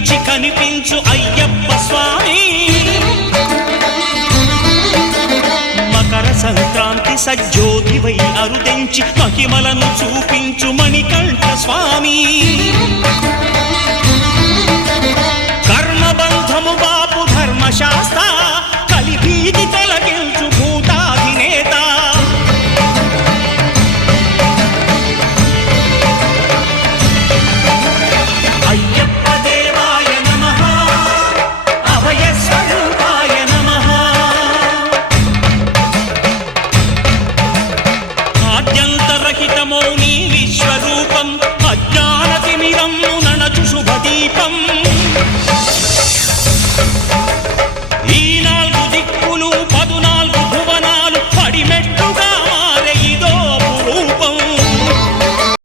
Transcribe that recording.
కనిపించి కనిపించు అయ్యప్ప స్వామి. మకర సంక్రాంతి సజ్జోతివై అరుదెంచి మహిమలను చూపించు మణికంఠ స్వామి. కర్మబంధము బాపు ధర్మశాస్త్ర కలిభీతి తొలగించు భూతాధినేత. అయ్యప్ప దేవాయ నమః, అభయ స్వరూపాయ నమః. ఆద్యంతరహితమౌ నీ విశ్వరూపం